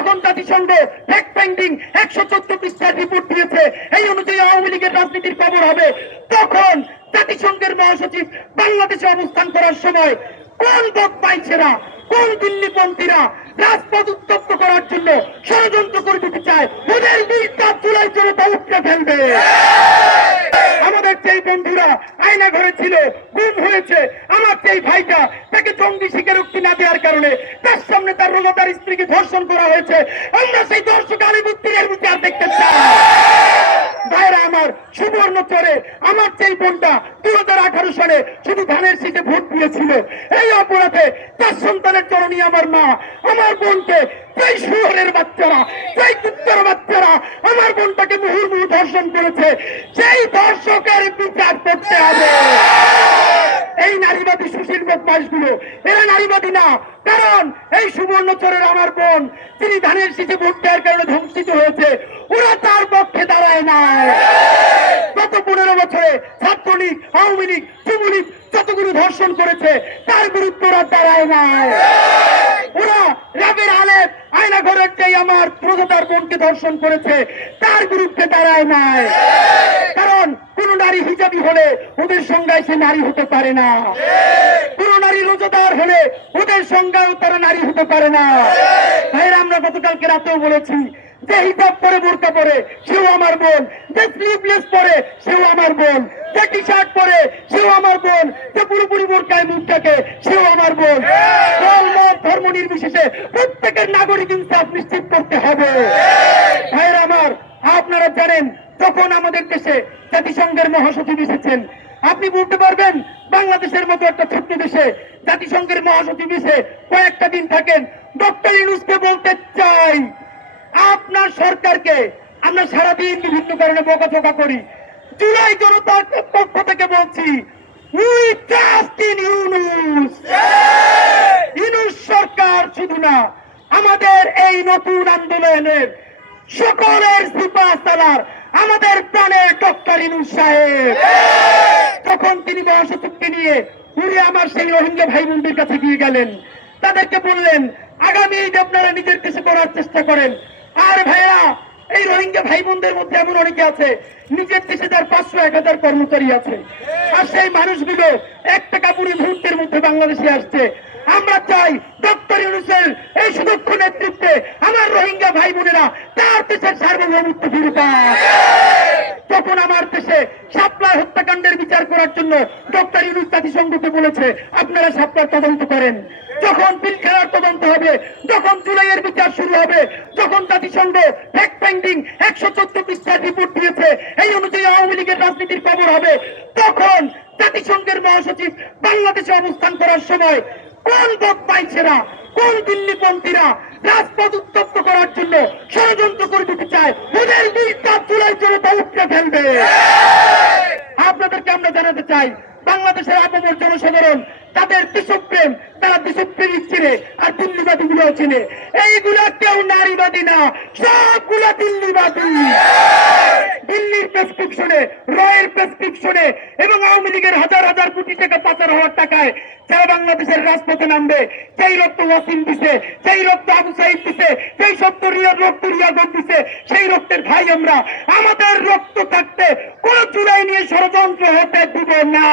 তখন জাতিসংঘ পেন্ডিং একশো চোদ্দ পৃষ্ঠার রিপোর্ট দিয়েছে। এই অনুযায়ী আওয়ামী লীগের রাজনীতির খবর হবে। তখন জাতিসংঘের মহাসচিব বাংলাদেশে অবস্থান করার সময় কোন পথ পাইছেরা কোন দিল্লিপন্থীরা রাজপথ উত্তপ্ত করার জন্য ষড়যন্ত্র করে দিতে চায়? ওদের দুই চুলাই জনতা উঠতে ফেলবে। আয়না ঘরে ছিল গুম হয়েছে। আমার যেই ভাইটা তাকে জঙ্গি স্বীকারোক্তি না দেওয়ার কারণে তার সামনে তার রোজাদার স্ত্রীকে ধর্ষণ করা হয়েছে। আমরা সেই দর্শক আলিবুদ্দিনের বিচার দেখতে চাই ভাইরা আমার সুবর্ণ চরে আমার যেই বোনটা দু হাজার আঠারো সালে শুধু ধানের ভোট দিয়েছিল, এই অপরাধে তার সন্তানের জননী আমার মা, আমার বোনকে, যেই শুয়োরের বাচ্চারা, যেই কুত্তর বাচ্চারা, আমার বোনটাকে মুহুর্মুহু ধর্ষণ করেছে সেই ধর্ষকের করতে হবে। এই নারীবাদী সুশীল বদমাসগুলো এরা নারীবাদী না, কারণ এই সুবর্ণচরের আমার বোন, তিনি ধানের শীতে ভোট দেওয়ার কারণে ধ্বংসিত হয়েছে। ওরা তার পক্ষে দাঁড়ায় না। গত পনেরো বছরে ছাত্রলীগ, আওয়ামী লীগ, যুবলীগ যতগুলো ধর্ষণ করেছে, তার বিরুদ্ধে ওরা দাঁড়ায় না। ওরা রাবের আলেপ আয়না ঘরের যেই আমার প্রজাতার বোনকে ধর্ষণ করেছে, তার বিরুদ্ধে দাঁড়ায় নাই কারণ কোন নারী হিজাবি হলে ওদের সংজ্ঞায় সে নারী হতে পারে না। কোন নারী রোজাদার হলে ওদের সংজ্ঞায় তারা নারী হতে পারে না। ভাইরা, আমরা গতকালকে রাতেও বলেছি, যে হিজাব পরে বোরকা পরে, সেও আমার বোন। যে স্লিভলেস পরে, সেও আমার বোন। যে টি শার্ট পরে, সেও আমার বোন। যে পুরোপুরি বোরকায় মুখটাকে সেও আমার বোন। ধর্ম নির্বিশেষে প্রত্যেকের নাগরিক ইনসাফ নিশ্চিত করতে হবে। ভাইরা আমার, আপনারা জানেন যখন আমাদের দেশে জাতিসংঘের মহাসচিব এসেছেন। আপনি বলতে পারবেন, বাংলাদেশের মতো একটা ছোট্ট দেশে জাতিসংঘের মহাসচিব এসে কয়েকটা দিন থাকেন। ডক্টর ইউনুসকে বলতে চাই, আপনার সরকারকে আমরা সারাদিন বিভিন্ন কারণে বকাঝোকা করি। জুলাই জনতার পক্ষ থেকে বলছি we trust in Yunus Yunus সরকার শুধু না, আমাদের এই নতুন আন্দোলনের সকলের সিপাহসালার আমাদের প্রাণের ডক্টর ইনুস সাহেব। তখন তিনি মহাসচিবকে নিয়ে উনি আমার সেই রোহিঙ্গা ভাই বোনদের কাছে গিয়ে গেলেন। তাদেরকে বললেন, আগামী ঈদ আপনারা নিজের দেশে করার চেষ্টা করেন। আর ভাইয়া, এই রোহিঙ্গা ভাই বোনদের মধ্যে এমন অনেকে আছে, নিজের দেশে তার পাঁচশো এক হাজার কর্মচারী আছে। আর সেই মানুষগুলো এক টাকা পুরি মুহূর্তের মধ্যে বাংলাদেশে আসছে। আমরা চাই ডক্টর ইউনুসের এই সুদক্ষ নেতৃত্বে আমার রোহিঙ্গা ভাই বোনেরা তার দেশের সার্বভৌমত্ব ফিরে পায় তখন আমার দেশে সাপলার হত্যাকাণ্ডের বিচার করার জন্য ডক্টর ইউনুস জাতিসংঘকে বলেছে, আপনারা সাপলার তদন্ত করেন। যখন বিল খেলার তদন্ত হবে, যখন জুলাইয়ের বিচার শুরু হবে, যখন জাতিসংঘ ফ্যাক্ট একশো চোদ্দ পৃষ্ঠার রিপোর্ট দিয়েছে, এই অনুযায়ী আওয়ামী লীগের রাজনীতির খবর হবে। তখন জাতিসংঘের মহাসচিব বাংলাদেশে অবস্থান করার সময় কোন পথ পাইছেরা কোন দিল্লিপন্থীরা রাজপথ উত্তপ্ত করার জন্য ষড়যন্ত্র করে দিতে চায়। ওদের দুই কাপ চুলাই জনতা উপড়ে ফেলবে। আপনাদেরকে আমরা জানাতে চাই, বাংলাদেশের আপামর জনসাধারণ, তাদের দেশপ্রেম তারা দেশপ্রেমিক চিনে আর দিল্লিবাদী গুলো চিনে। এইগুলা কেউ নারীবাদী না, সবগুলা দিল্লিবাদী। প্রেসক্রিপশনে রয়ের প্রেসক্রিপশনে এবং আওয়ামী লীগের হাজার হাজার কোটি টাকা পাচার হওয়ার টাকায় যারা বাংলাদেশের রাজপথে নামবে সেই রক্ত ওয়াসিম দিছে সেই রক্ত আবু সাইদ দিছে সেই সত্য রিয়া রক্ত রিয়াগত দিছে, সেই রক্তের ভাই আমরা। আমাদের রক্ত থাকতে কোন চূড়ায় নিয়ে ষড়যন্ত্র হতে দিব না।